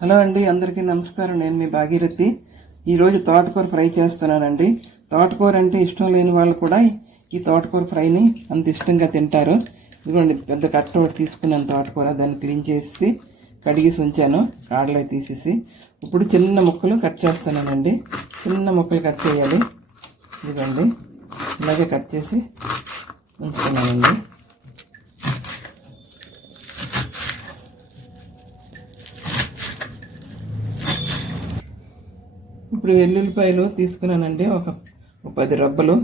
Hello అండి, అందరికీ నమస్కారం. నేను మీ భాగీరథి. ఈరోజు తోటకూర ఫ్రై చేస్తున్నానండి. తోటకూర అంటే ఇష్టం లేని వాళ్ళు కూడా ఈ తోటకూర ఫ్రైని అంత ఇష్టంగా తింటారు. ఇదిగోండి, పెద్ద కట్ట ఒకటి తీసుకున్నాను తోటకూర. దాన్ని క్లీన్ చేసి కడిగేసి ఉంచాను, కాడలు తీసేసి. ఇప్పుడు చిన్న ముక్కలు కట్ చేస్తున్నానండి. చిన్న ముక్కలు కట్ చేయాలి. ఇదిగోండి, ఇలాగే కట్ చేసి ఉంచుకున్నానండి. ఇప్పుడు వెల్లుల్లిపాయలు తీసుకున్నానండి, ఒక 10 రబ్బలు.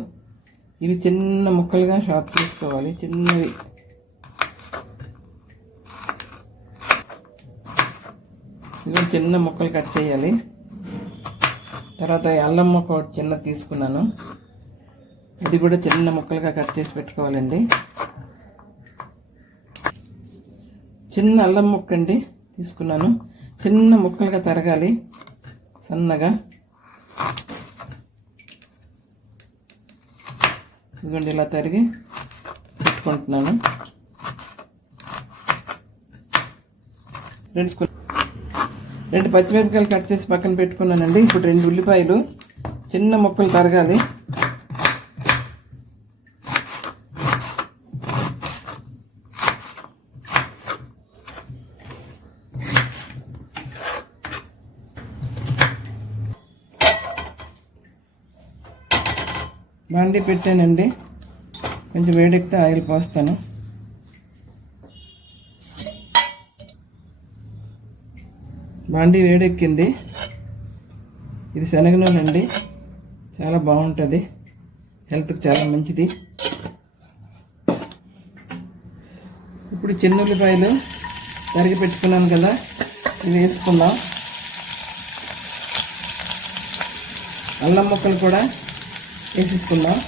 ఇవి చిన్న ముక్కలుగా షాప్ చేసుకోవాలి, చిన్నవి. ఇవి చిన్న ముక్కలు కట్ చేయాలి. తర్వాత అల్లం ముక్క ఒకటి చిన్నది తీసుకున్నాను, ఇది కూడా చిన్న ముక్కలుగా కట్ చేసి పెట్టుకోవాలండి. చిన్న అల్లం ముక్క అండి తీసుకున్నాను, చిన్న ముక్కలుగా తరగాలి సన్నగా. ఇదిగోండి, ఇలా తరిగి పెట్టుకుంటున్నాను. రెండు పచ్చిమిరపకాయలు కట్ చేసి పక్కన పెట్టుకున్నానండి. ఇప్పుడు 2 ఉల్లిపాయలు చిన్న ముక్కలు తరగాలి. బాండీ పెట్టానండి, కొంచెం వేడెక్కితే ఆయిల్ పోస్తాను. బాండీ వేడెక్కింది. ఇది శనగ నూనె అండి, చాలా బాగుంటుంది, హెల్త్కి చాలా మంచిది. ఇప్పుడు చిన్న ఉల్లిపాయలు తరిగి పెట్టుకున్నాను కదా, ఇవి వేసుకుందాం. అల్లం ముక్కలు కూడా వేసేసుకుందాం.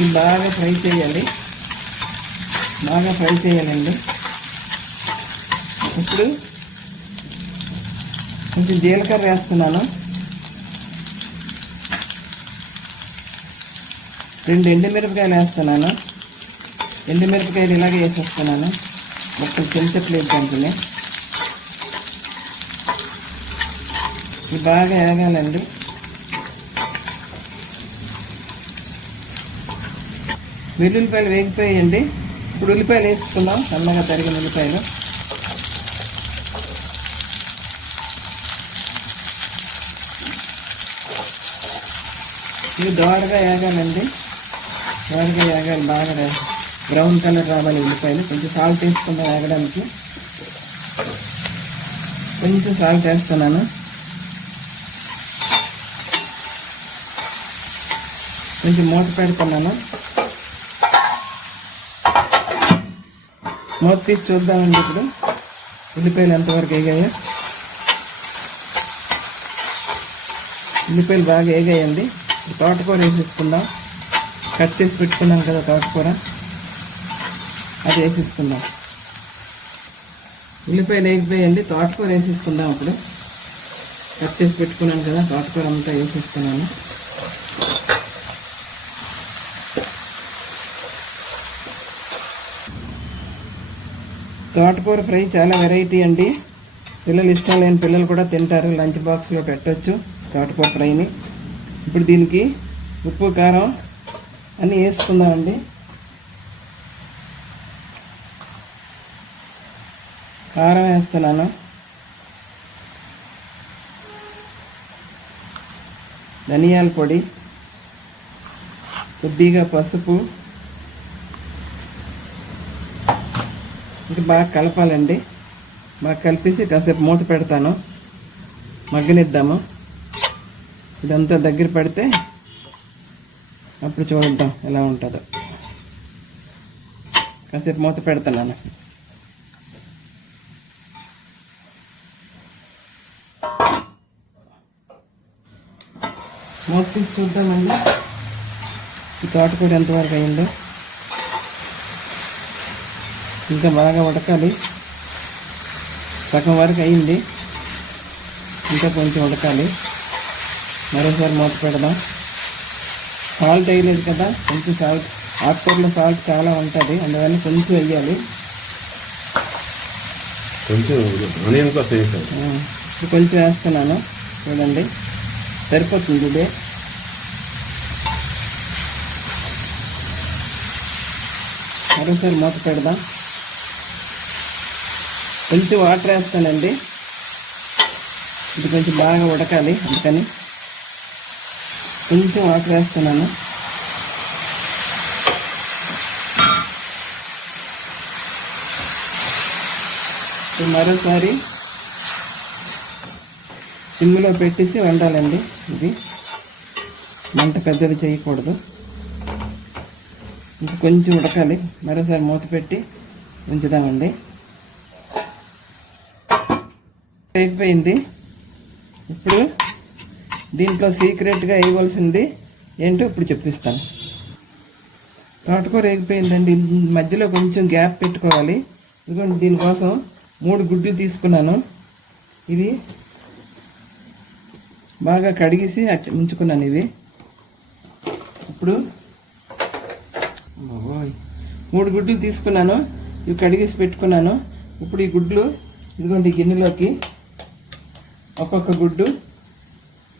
ఇది బాగా ఫ్రై చేయాలి, బాగా ఫ్రై చేయాలండి. ఇప్పుడు కొంచెం జీలకర్ర వేస్తున్నాను, 2 ఎండుమిరపకాయలు వేస్తున్నాను. ఎండుమిరపకాయలు ఇలాగే వేసేస్తున్నాను, మొత్తం చెంచట్లేదు దాంట్లోనే. ఇది బాగా వేగాలండి. వెల్లుల్లిపాయలు వేగిపోయాయండి. ఇప్పుడు ఉల్లిపాయలు వేసుకుందాం, సన్నగా తరిగిన ఉల్లిపాయలు. ఇవి దోరగా వేగాలండి, దోరగా వేగాలి, బాగా బ్రౌన్ కలర్ రావాలి ఉల్లిపాయలు. కొంచెం సాల్ట్ వేసుకుందాం వేగడానికి. కొంచెం సాల్ట్ వేస్తున్నాను. కొంచెం మూత పెడుతున్నాను, మూత తీసి చూద్దామండి. ఇప్పుడు ఉల్లిపాయలు ఎంతవరకు వేగాయో. ఉల్లిపాయలు బాగా వేగాయండి. తోటకూర వేసేసుకుందాం. కట్ చేసి పెట్టుకున్నాం కదా తోటకూర, అది వేసేసుకుందాం. ఉల్లిపాయలు వేగిపోయండి, తోటకూర వేసేసుకుందాం. ఇప్పుడు కట్ చేసి పెట్టుకున్నాను కదా, తోటకూర అంతా వేసేసుకున్నాను. తోటకూర ఫ్రై చాలా వెరైటీ అండి. పిల్లలు ఇష్టం లేని పిల్లలు కూడా తింటారు, లంచ్ బాక్స్లో పెట్టచ్చు తోటకూర ఫ్రైని. ఇప్పుడు దీనికి ఉప్పు కారం అన్నీ వేసుకుందామండి. కారం వేస్తున్నాను, ధనియాల పొడి, కొద్దిగా పసుపు. ఇంకా బాగా కలపాలండి. బాగా కలిపేసి కాసేపు మూత పెడతాను, మగ్గనిద్దాము. ఇదంతా దగ్గర పడితే అప్పుడు చూద్దాం ఎలా ఉంటుందో. కాసేపు మూత పెడతాను. మూత తీసి చూద్దామండి ఈ తోటకూర ఎంతవరకు అయిందో. ఇంకా బాగా ఉడకాలి, సగం వరకు అయింది, ఇంకా కొంచెం ఉడకాలి. మరోసారి మూత పెడదాం. సాల్ట్ వేయలేదు కదా, కొంచెం సాల్ట్, ఆకుకూరలో సాల్ట్ చాలా ఉంటుంది, అందువల్ల కొంచెం వేయాలి. కొంచెం ఆనియన్ కోసం వేసాను. ఇప్పుడు కొంచెం వేస్తున్నాను చూడండి, సరిపోతుంది ఇదే. మరోసారి మూత పెడదాం. కొంచెం వాటర్ వేస్తానండి, ఇది కొంచెం బాగా ఉడకాలి, అందుకని కొంచెం వాటర్ వేస్తున్నాను. మరోసారి సిమ్లో పెట్టేసి వండాలండి. ఇది మంట పెద్దది చేయకూడదు, ఇంకా కొంచెం ఉడకాలి. మరోసారి మూత పెట్టి ఉంచుదామండి. అయిపోయింది. ఇప్పుడు దీంట్లో సీక్రెట్గా వేయవలసింది ఏంటో ఇప్పుడు చెప్పిస్తాను. తోటకూర వేగిపోయిందండి. మధ్యలో కొంచెం గ్యాప్ పెట్టుకోవాలి. ఇదిగోండి, దీనికోసం 3 గుడ్లు తీసుకున్నాను. ఇవి బాగా కడిగేసి ఉంచుకున్నాను. ఇవి ఇప్పుడు 3 గుడ్లు తీసుకున్నాను, ఇవి కడిగేసి పెట్టుకున్నాను. ఇప్పుడు ఈ గుడ్లు ఇదిగోండి గిన్నెలోకి ఒక్కొక్క గుడ్డు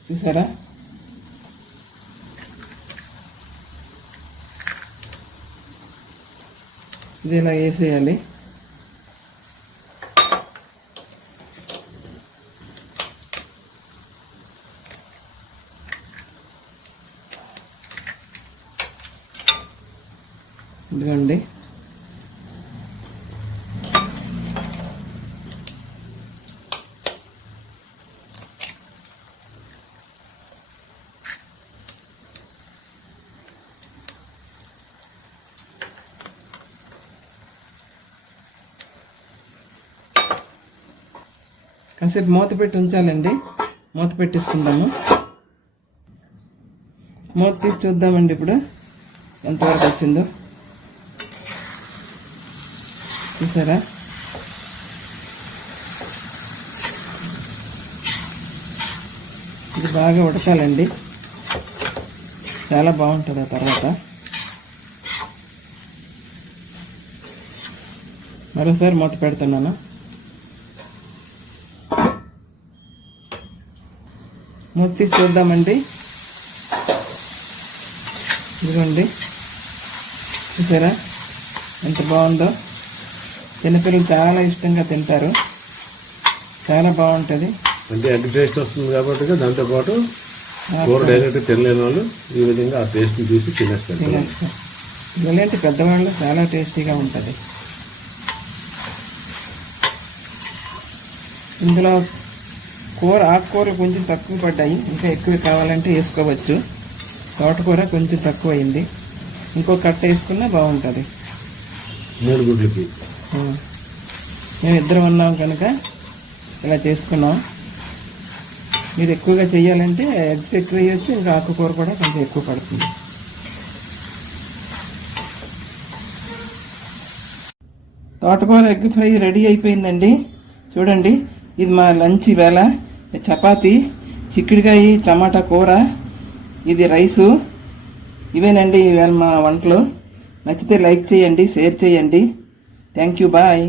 చూసారా, ఇది ఇలా వేసేయాలి. ఇదిగోండి, కాసేపు మూత పెట్టి ఉంచాలండి. మూత పెట్టేసుకుందాము. మూత తీసి చూద్దామండి ఇప్పుడు ఎంతవరకు వచ్చిందో. చూసారా, ఇది బాగా ఉడకాలండి, చాలా బాగుంటుంది. ఆ తర్వాత మరోసారి మూత పెడుతున్నాను. మూత తీసి చూద్దామండి. ఇదిగోండి, చూసారా ఎంత బాగుందో. చిన్నపిల్లలు చాలా ఇష్టంగా తింటారు, చాలా బాగుంటుంది. అంటే ఎగ్ టేస్ట్ వస్తుంది కాబట్టి దాంతోపాటు కూర డైరెక్ట్ తినలేని వాళ్ళు ఈ విధంగా ఆ టేస్ట్ తీసి తినేస్తారు. ఇలాంటి పెద్దవాళ్ళు చాలా టేస్టీగా ఉంటుంది. ఇందులో ఆకుకూరలు కొంచెం తక్కువ పడ్డాయి, ఇంకా ఎక్కువ కావాలంటే వేసుకోవచ్చు. తోటకూర కొంచెం తక్కువ అయింది, ఇంకో కట్ట వేసుకున్నా బాగుంటుంది. 3 గుడ్లకి మేము ఇద్దరం ఉన్నాం కనుక ఇలా చేసుకున్నాం. మీరు ఎక్కువగా చేయాలంటే ఎగ్స్ ఎక్కువ వేయచ్చు, ఇంకా ఆకుకూర కూడా కొంచెం ఎక్కువ పడుతుంది. తోటకూర ఎగ్ ఫ్రై రెడీ అయిపోయిందండి. చూడండి, ఇది మా లంచ్ వేళ. చపాతీ, చిక్కుడుకాయ, టమాటా కూర, ఇది రైసు. ఇవేనండి ఈవేళ మా వంటలు. నచ్చితే లైక్ చేయండి, షేర్ చేయండి. Thank you, bye.